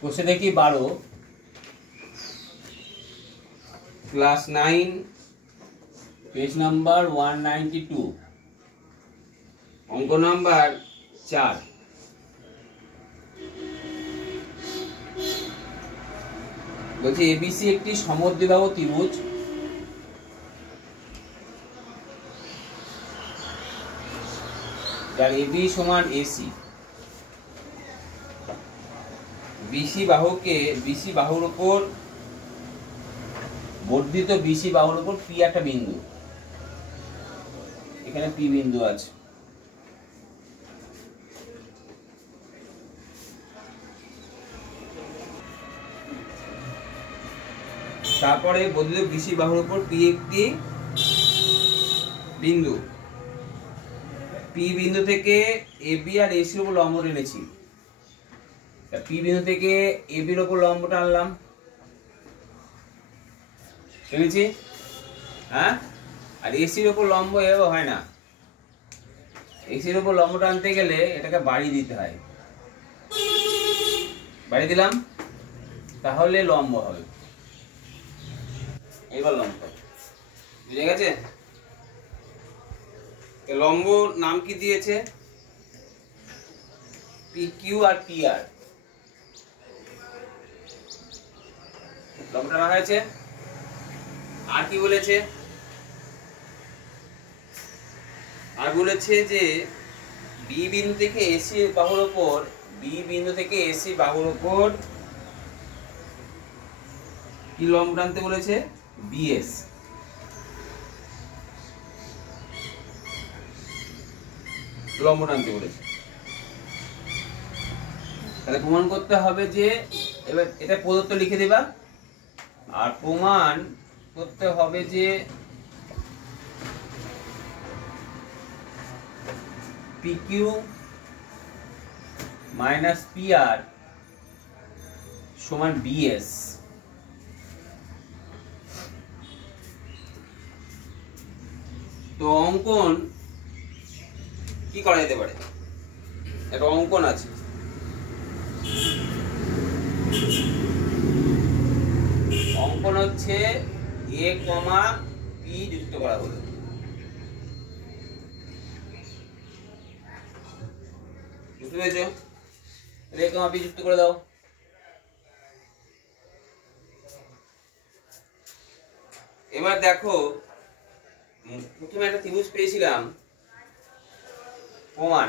কোষে দেখি 12 class 9 page number 192 অঙ্ক নাম্বার 4 বলছে এবিসি একটি সমদ্বিবাহু ত্রিভুজ যার এবি সমান এসি বিসি বাহুর উপর বর্ধিত বিসি বাহুর উপর পি একটা বিন্দু, এখানে পি বিন্দু আছে। তারপরে বর্ধিত বিসি বাহুর উপর পি একটি বিন্দু, পি বিন্দু থেকে এবি আর এসির উপর লম্ব টেনেছি। পি বিন্দু থেকে এবির উপর লম্ব টানলাম, টেনেছি, হ্যাঁ। আর এসির উপর লম্ব এভাবে হয় না, এসির উপর লম্ব টানতে গেলে এটাকে বাড়ি দিতে হয়, বাড়ি দিলাম তাহলে লম্ব হবে। এবার লম্ব বুঝে গেছে? লম্ব নাম কি দিয়েছে? P Q R P R লম্ব টানা হয়েছে। আর কি বলেছে? আর বলেছে যে বি বিন্দু থেকে এসি বাহুর উপর, বি বিন্দু থেকে এসি বাহুর উপর কি লম্ব টানতে বলেছে? বিএস। লম্ব টানতে বলেছে। তাহলে প্রমাণ করতে হবে যে, এবার এটা প্রদত্ত লিখে দেবা, আর প্রমাণ করতে হবে যে PQ মাইনাস PR সমান BS। তো অঙ্কন কি করা যেতে পারে? একটা অঙ্কন আছে, অঙ্কন হচ্ছে A, P যুক্ত করা হলো। বুঝতে পেরেছো? A, P যুক্ত করে দাও। এবার দেখো, প্রথমে একটা ত্রিভুজ পেয়েছিলাম, প্রমাণ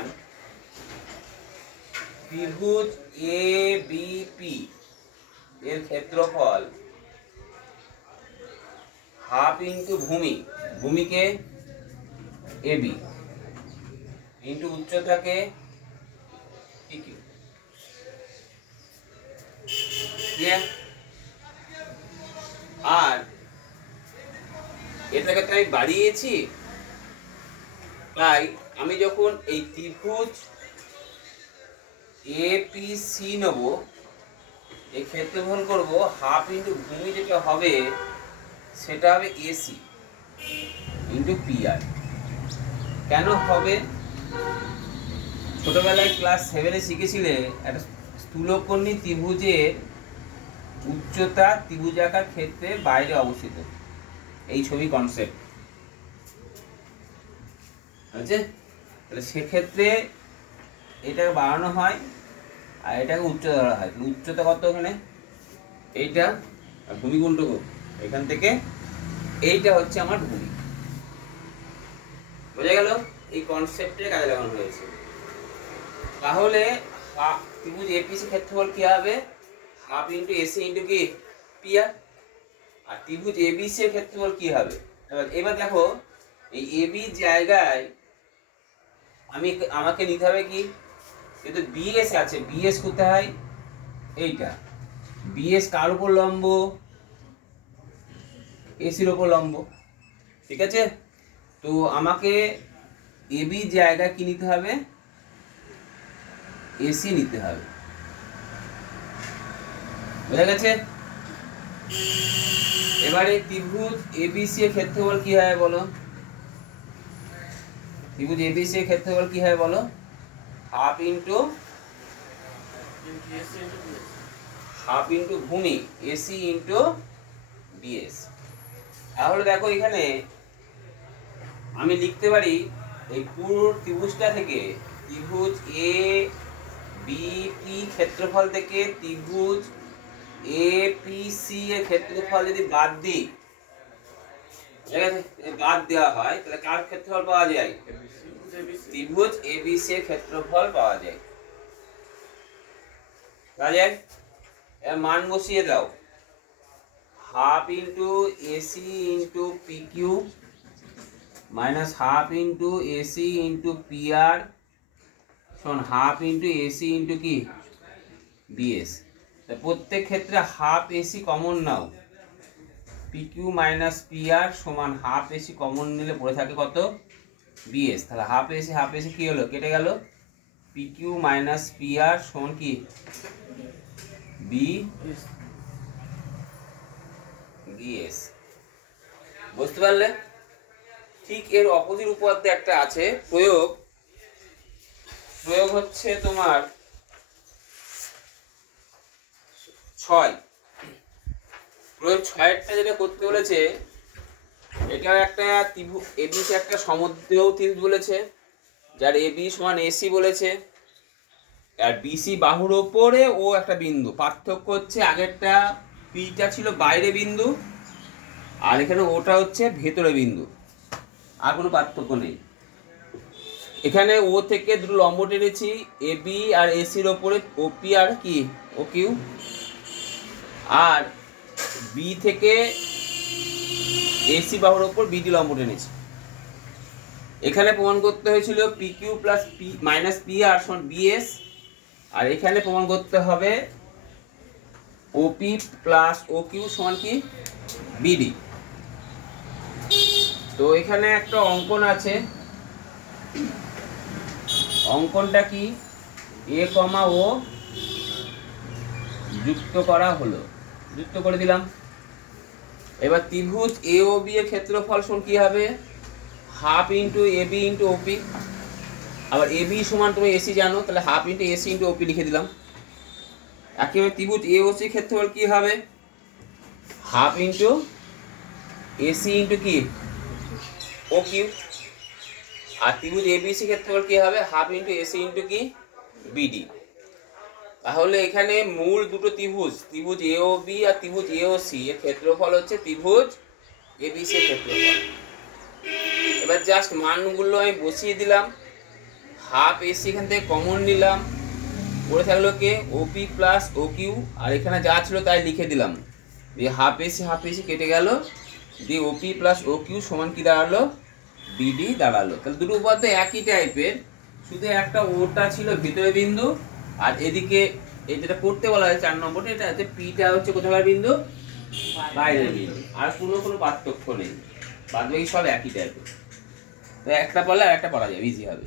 ত্রিভুজ ABP এর ক্ষেত্রফল হাফ ইন্টু ভূমিকে AB ইন্টু উচ্চতাকে PQ। আর এটাকে তো আমি বাড়িয়েছি, তাই আমি যখন এই ত্রিভুজ APC নেব, এই ক্ষেত্রফল করব হাফ ইন্টু ভূমি, যেটা হবে সেটা হবে AC ইন্টু PR। কেন হবে? ছোটবেলায় ক্লাস 7-এ শিখেছিলে একটা স্থূলকোণী ত্রিভুজের উচ্চতা ত্রিভুজাকার ক্ষেত্রের বাইরে অবস্থিত, এই ছবি কনসেপ্ট আছে। তাহলে সেক্ষেত্রে এটাকে বাড়ানো হয় আর এটাকে উচ্চতা ধরা হয়। উচ্চতা কত ওখানে? এইটা, আর ভূমি কোনটুকু? এখান থেকে এইটা হচ্ছে আমার ভূমি। বোঝা গেল? এই কনসেপ্টে কাজে লাগানো হয়েছে। তাহলে ত্রিভুজ এপিসি ক্ষেত্রফল কি হবে? হাফ ইন্টু এসি ইন্টু কি PR। আর ত্রিভুজ এবিসি এর ক্ষেত্রফল কি হবে? এবার দেখো, এই এবি জায়গায় আমাকে নিতে হবে কি, যেহেতু বিএস আছে, বিএস কোথায়? এইটা। বিএস কার উপর লম্ব? এসির উপর লম্ব, ঠিক আছে। তো আমাকে এবি জায়গায় কি নিতে হবে? এসি নিতে হবে। বোঝা গেছে? এবারে ত্রিভুজ এবিসি এর ক্ষেত্রফল কি হয় বলো? ত্রিভুজ এবিসি এর ক্ষেত্রফল কি হয় বলো? হাফ ইন্টু হাফ ইন্টু ভূমি এসি ইন্টু বিএস। তাহলে দেখো এখানে আমি লিখতে পারি এই পুরো ত্রিভুজটা থেকে ত্রিভুজ এ বি পি ক্ষেত্রফল থেকে ত্রিভুজ এ পি সি এর ক্ষেত্রফল যদি বাদ দিই, ঠিক আছে, বাদ দেওয়া হয় তাহলে কার ক্ষেত্রফল পাওয়া যায়? ত্রিভুজ এবিসি এর ক্ষেত্রফল পাওয়া যায়। এর মান বসিয়ে দাও, half into AC into P Q minus half into AC into P R শোন হাফ ইন্টু এসি ইন্টু কি বিএস। প্রত্যেক ক্ষেত্রে হাফ এসি কমন নাও, P Q minus P R সমান হাফ এসি কমন নিলে পড়ে থাকে কত? বিএস। তাহলে হাফ এসি কি হলো? কেটে গেল। P Q minus P R সমান কি বিএস। বুঝতে পারলে? ঠিক এর অপোজিট উপপাদ্য একটা আছে, প্রয়োগ হচ্ছে তোমার 6। প্রয়োগ 6টা যেটা করতে বলেছে, এটা একটা ত্রিভুজ এবিসি একটা সমদ্বিবাহু ত্রিভুজ বলেছে, যার এবি সমান এসি বলেছে, আর বিসি বাহুর ওপরে ও একটা বিন্দু। পার্থক্য হচ্ছে আগেরটা পিটা ছিল বাইরে বিন্দু, আর এখানে ওটা হচ্ছে ভেতরে বিন্দু, আর কোনো পার্থক্য নেই। এখানে ও থেকে দুটো লম্ব টেনেছি, এবি আর এসির ওপরে ওপি আর কি ও কিউ, আর বি থেকে এসি বাহুর ওপর বিডি লম্ব টেনেছি। এখানে প্রমাণ করতে হয়েছিল P Q plus P minus P R সমান বিএস, আর এখানে প্রমাণ করতে হবে ওপি প্লাস ও কিউ সমান কি বিডি। তো এখানে একটা অঙ্কন আছে, অঙ্কনটা কি? এ কমা ও যুক্ত করা হলো, যুক্ত করে দিলাম। এবার ত্রিভুজ এ ও বি এর ক্ষেত্রফল সমান কি হবে? Half into A B into ওপি। আবার এ বি সমান তুমি এসি জানো, তাহলে হাফ ইন্টু এসি ইন্টু ওপি লিখে দিলাম। একেবারে ত্রিভুজ এ ও সি ক্ষেত্রফল কি হবে? হাফ ইন্টু এসি ইন্টু কি ও কিউ। আর ত্রিভুজ এবিসি ক্ষেত্রফল কি হবে? হাফ ইন্টু এসি ইন্টু কি বিডি। তাহলে এখানে মূল দুটো ত্রিভুজ, ত্রিভুজ এ ও বি আর ত্রিভুজ এ ও সি এর ক্ষেত্রফল হচ্ছে ত্রিভুজ এবিসি এর ক্ষেত্রফল। এবার জাস্ট মানগুলো আমি বসিয়ে দিলাম, হাফ এসি এখান থেকে কমন নিলাম, পড়ে থাকলো কে ওপি প্লাস ও কিউ, আর এখানে যা ছিল তাই লিখে দিলাম। দিয়ে হাফ এসি কেটে গেল, দিয়ে ওপি প্লাস ও কিউ সমান কি দাঁড়ালো? বিডি দাঁড়ালো। তাহলে দুটো উপপাদ্য একই টাইপের, শুধু একটা ওটা ছিল ভিতরে বিন্দু, আর এদিকে এই যেটা করতে বলা হয় 4 নম্বরটা, এটা হচ্ছে পিটা হচ্ছে কোথাকার বিন্দু? বাইরের বিন্দু। আর কোনো পার্থক্য নেই, বাদ বাকি সব একই টাইপের। তো একটা পারলে আর একটা পারা যাবে, ইজি হবে।